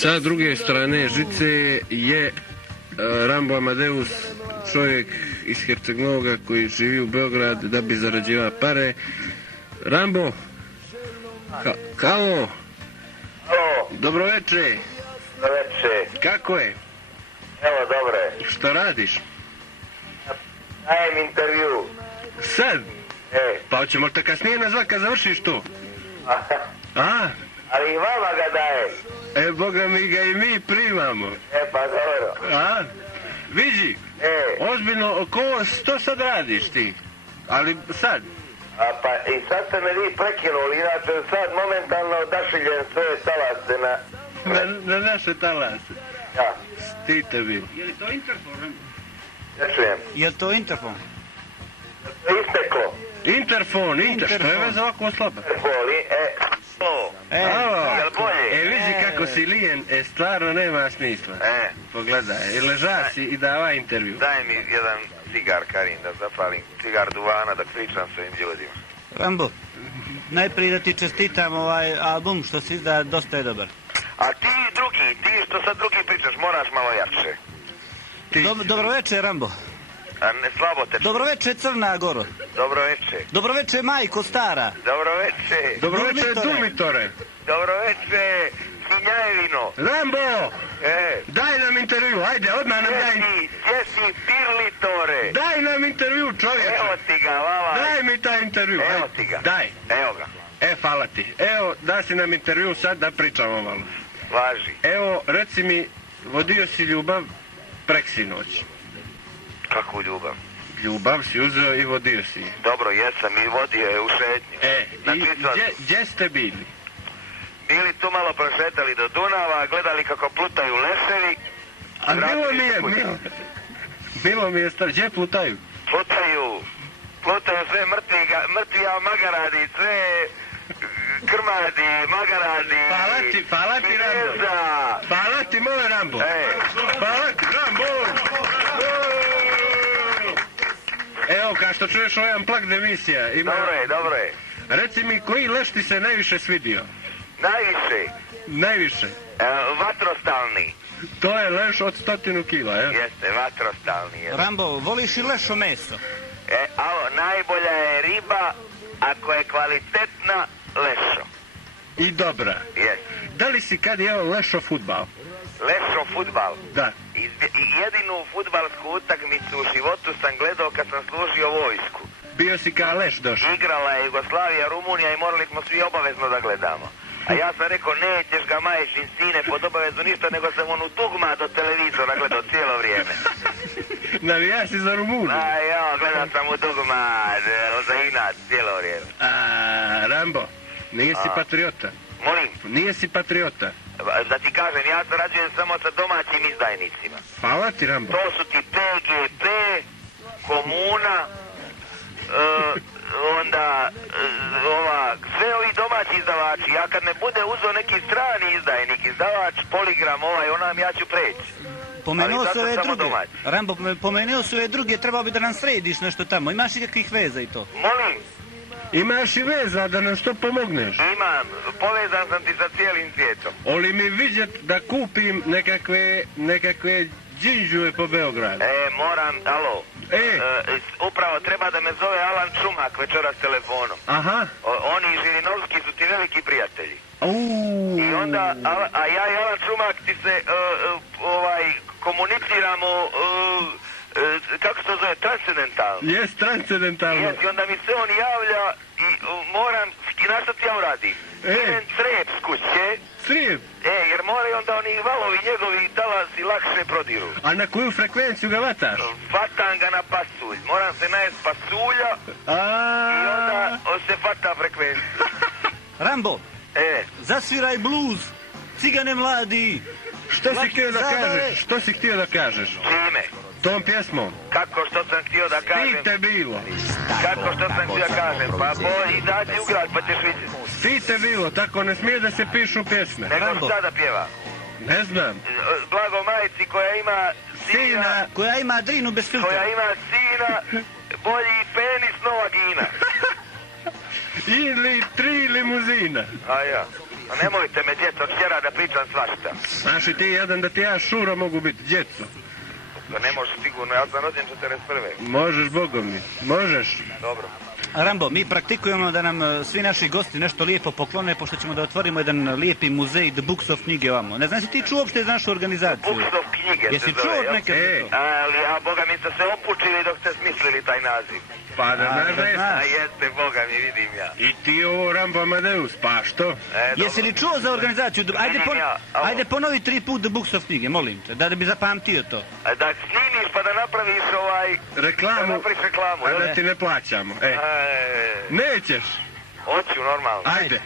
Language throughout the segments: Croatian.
Sa druge strane žice je Rambo Amadeus, čovjek iz Herceg-Novoga koji živi u Beograd da bi zarađivao pare. Rambo, halo. Halo. Dobro večer. Dobro večer. Kako je? Evo, dobro je. Što radiš? Dajem intervju. Sad? Pa hoćemo te kasnije nazvat kad završiš to? A? Ali i vama ga daje. Boga mi ga i mi primamo. Pa dobro. A? Vidi, ozbiljno, što sad radiš ti? Ali sad? Pa i sad ste me vi prekinuli, inače sad momentalno odašiljem svoje talase na naše talase. Ja. Stite bi. Je li to interfon? Ja čujem. Je li to interfon? Isteklo. Interfon, što je veze ovako slabo? Jel bolje? Vidi kako si lijen, stvarno nema smisla. Pogledaj, leža si i davaj intervju. Daj mi jedan cigar, Karin, da zapalim cigar duvana, da pričam s ovim ljudima. Rambo, najprije da ti čestitam ovaj album što si izda, dosta je dobar. A ti drugi, ti što sad drugi pričaš, moraš malo jače. Dobro večer, Rambo. A ne slabo te. Dobro večer, Crna Goro. Dobro večer. Dobro večer, majko stara. Dobro večer. Dobro večer, Dumitore. Dobro večer, Sinjajevino. Rambo! Daj nam intervju, ajde, odmah nam daj. Gdje si Pirlitore? Daj nam intervju, čovječe. Evo ti ga, vala. Daj mi taj intervju. Evo ti ga. Daj. Evo ga. Hvala ti. Evo, da si nam intervju sad da pričamo malo. Važi. Evo, reci mi, vodio si ljubav preksinoć. Kakvu ljubav? Ljubav si uzeo i vodio si. Dobro, jesam i vodio je u šetnju. I gdje ste bili? Bili tu malo prošetali do Dunava, gledali kako plutaju lesevi. A milo mi je stvar, gdje plutaju? Plutaju sve mrtvi magaradi, sve krmadi, magaradi. Hvala ti Rambo. Hvala ti moj Rambo. Hvala ti Rambo. Evo, kao što čuješ, ovo je Unplugged emisija. Dobro je. Reci mi, koji leš ti se najviše svidio? Najviše? Vatrostalni. To je leš od 100 kila, je? Jeste, vatrostalni. Rambo, voliš i lešo meso? Najbolja je riba, ako je kvalitetna, lešo. I dobra? Jeste. Da li si kad jeo lešo fudbal? Lešo fudbal? Da. Jedinu fudbalsku utakmicu u životu sam gledao kad sam služio vojsku. Bio si kao leš došao? Igrala je Jugoslavija, Rumunija i morali smo svi obavezno da gledamo. A ja sam rekao, nećeš ga majčin sine pod obavezu ništa, nego sam onu dugma do televizora gledao cijelo vrijeme. Navijaš si za Rumuniju? Gledao sam u dugma za inat cijelo vrijeme. Rambo, nije si patriota? Molim? Nije si patriota? Da ti kažem, ja sarađujem samo sa domaćim izdajnicima. Hvala ti, Rambo. To su ti PGP, Komuna, onda sve ovi domaći izdavači. Ja kad ne bude uzeo neki strani izdajnik, izdavač, Poligram, ja ću preći. Pomenuo su ove druge. Rambo, pomenuo su ove druge, trebao bi da nam središ nešto tamo. Imaš ikakvih veza i to? Molim? Imaš i veza da nam što pomogneš? Imam, povezan sam ti sa cijelim svijetom. Oli mi vidjet da kupim nekakve džinžuje po Beogradu? Moram, alo. Upravo treba da me zove Alan Čumak večeras telefonom. Aha. Oni i Žirinovski su ti veliki prijatelji. I onda, a ja i Alan Čumak ti se komuniciramo, kako se to zove, transcendentalno. Jes, transcendentalno. I onda mi se on javlja i moram, i na što ti ja uradim? Idem crep s kuće. Crep? Jer moraju onda oni valovi njegovi talasi lakše prodiru. A na koju frekvenciju ga vataš? Vatam ga na pasulj. Moram se najest pasulja i onda se vata frekvenciju. Rambo, zasviraj bluz, cigane mladi. Što si htio da kažeš? Čime? Tom pjesmom? Što sam htio da kažem? Stite bilo. Što sam htio da kažem? Pa bolj izađi u grad pa ćeš vidjeti. Stite bilo, tako ne smije da se pišu pjesme. Nego šta da pjeva? Ne znam. Blago majici koja ima sina. Koja ima drinu bez filtra. Koja ima sina, bolji penis, nova gina. Ili 3 limuzina. A nemojte me, djeco, kćera da pričam svašta. Znaš i ti jedan da ti ja Šura mogu biti, djeco. To ne možeš sigurno, ja sam rođen 41. Možeš, Bogom mi, možeš. Dobro. Rambo, mi praktikujemo da nam svi naši gosti nešto lijepo poklone, pošto ćemo da otvorimo jedan lijepi muzej The Books of knjige ovamo. Ne znam si ti čuo uopšte za našu organizaciju? Books of knjige Jesi se čuo zove, od jel? neke to? Ali, a boga mi ste se opučili dok ste smislili taj naziv. Pa da znaš da da jeste. znaš. A jeste, boga mi, vidim ja. I ti ovo Rambo Amadeus, pa što? Jesi li čuo za organizaciju? Ajde ponovi 3 put The Books of knjige, molim te, da bi zapamtio to. Da snimiš pa da napraviš Da Reklamu, napraviš reklamu, a jel? da ti ne plaćamo. Nećeš. Hoću, normalno. Ajde.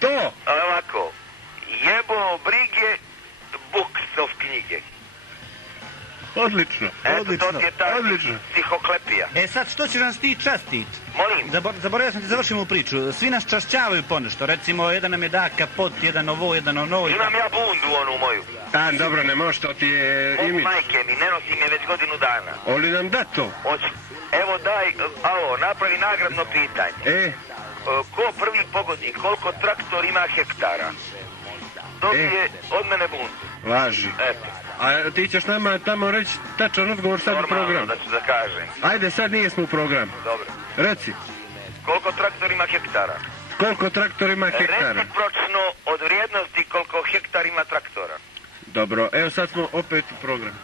To. Ovako. Jebo brige Books of knjige. Odlično. Eto, Odlično, to ti je ta odlično. psihoklepija. Sad što će nas ti častit? Molim. Zaboravio sam ti završimo priču. Svi nas čašćavaju ponešto. Recimo, jedan nam je da kapot, jedan ovo, jedan ono. Imam ja bundu onu moju. A, dobro, ne može, to ti je Od imidž. majke mi, ne nosim je već godinu dana. Oli nam da to. Hoću. Evo daj, napravi nagradno pitanje. Ko prvi pogodi koliko traktor ima hektara? Dobije od mene bundu. Laži. Eto. A ti ćeš nama tamo reći tačan odgovor sad u Normalno program. da ću da kažem. Ajde, sad nismo u program. Dobro. Reci, Koliko traktor ima hektara? koliko traktor ima hektara? Recipročno od vrijednosti koliko hektar ima traktora. Dobro, evo sad smo opet u programu.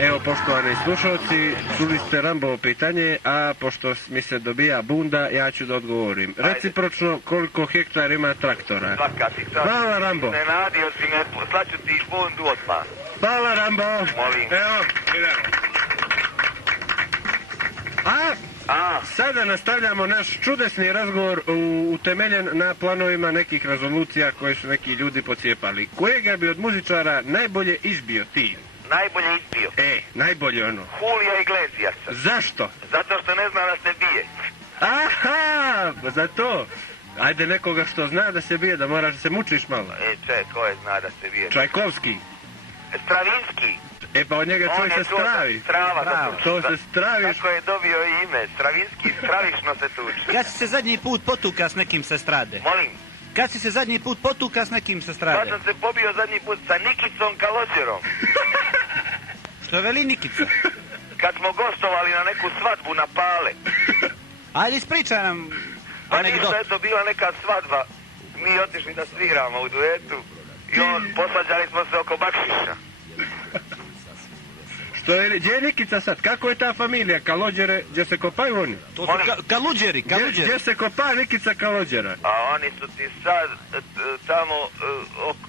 Evo, poštovani slušalci, čuli ste Rambovo pitanje, a pošto mi se dobija bunda, ja ću da odgovorim. Ajde. Recipročno, koliko hektara ima traktora? Svaka ti sad. Hvala, Rambo. Nenadio si me, slaću ti bundu odmah. Hvala, Rambo. Molim. Evo, idemo. Sada nastavljamo naš čudesni razgovor utemeljen na planovima nekih rezolucija koje su neki ljudi pocijepali. Kojega bi od muzičara najbolje izbio ti? Najbolje izbio. Najbolje ono. Julija Iglesiasa. Zašto? Zato što ne zna da se bije. Aha, za to. Ajde nekoga što zna da se bije, da moraš da se mučiš malo. Ko je zna da se bije? Čajkovski. Stravinski. Pa od njega čovjek se stravi. Strava. To se straviš. Tako je dobio i ime. Stravinski, stravišno se tuči. Kad si se zadnji put potuka s nekim sa strade? Molim. Kad si se zadnji put potuka s nekim sa strade? Pa sam se pobio zadnji put sa Nikicom Kalođerom. Što veli Nikica? Kad smo gostovali na neku svadbu na Pale. Ajde, ispričaj nam Pa anegdotu. ništa, eto, bila neka svadba. Mi otišli da sviramo u duetu. I posađali smo se oko bakšiša. Gdje je Nikica sad? Kako je ta familija? Kalođere, gdje se kopaju oni? To su kaluđeri. Gdje se kopa Nikica Kalođera? A oni su ti sad tamo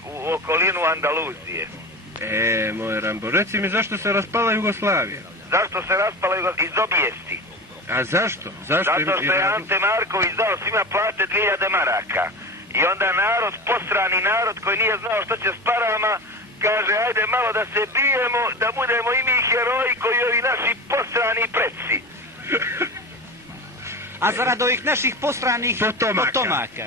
u okolinu Andaluzije. Moj Rambo, reci mi zašto se raspala Jugoslavija? Zašto se raspala Jugoslavija? Iz obijesti. A zašto? Zato što je Ante Marković dao svima plate 2000 maraka. I onda narod, posrani narod koji nije znao što će s parama, kaže ajde malo da se bijemo, da budemo i mi heroji koji ovi naši posrani preci. A zarad ovih naših postranih potomaka.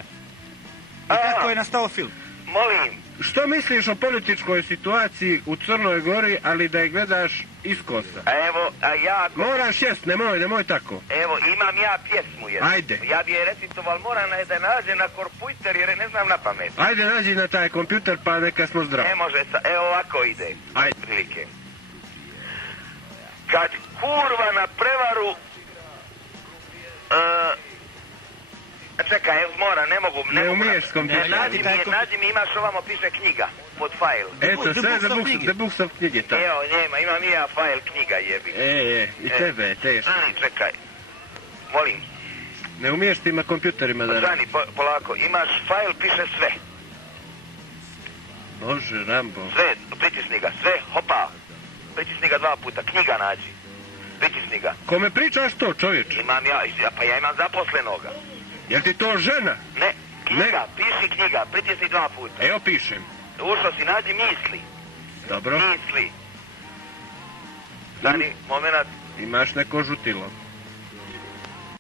I tako je nastao film. Molim. Što misliš o političkoj situaciji u Crnoj Gori, ali da je gledaš iskosa? Evo, Moraš jest, nemoj tako. Evo, imam ja pjesmu jednu. Ajde. Ja bi je recitoval, moram da nađem na kompjuter jer je ne znam na pamet. Ajde, nađi na taj kompjuter pa neka smo zdravi. Ne može, evo ovako ide. Ajde. Prilike. Kad kurva na prevaru... Čekaj, moram, ne mogu... Ne umiješ s kompjuterom. Nađi mi, imaš ovamo, piše knjiga, pod fajl. Eto, sve The Books of knjige. Evo, njema, imam i ja fajl knjiga, jebi. I tebe je teško. Čekaj, molim. Ne umiješ ti ima kompjuterima da... Zani, polako, imaš fajl, piše sve. Bože, Rambo. Sve, pritisni ga, sve, hopa. Pritisni ga 2 puta, knjiga nađi. Pritisni ga. Kome pričaš to, čovječ? Imam ja, pa ja imam zaposlenoga. Jel ti to žena? Ne, knjiga, piši knjiga, pritisni 2 puta. Evo pišem. Ušao si, nađi misli. Dobro. Misli. Zani, moment. Imaš neko žutilo.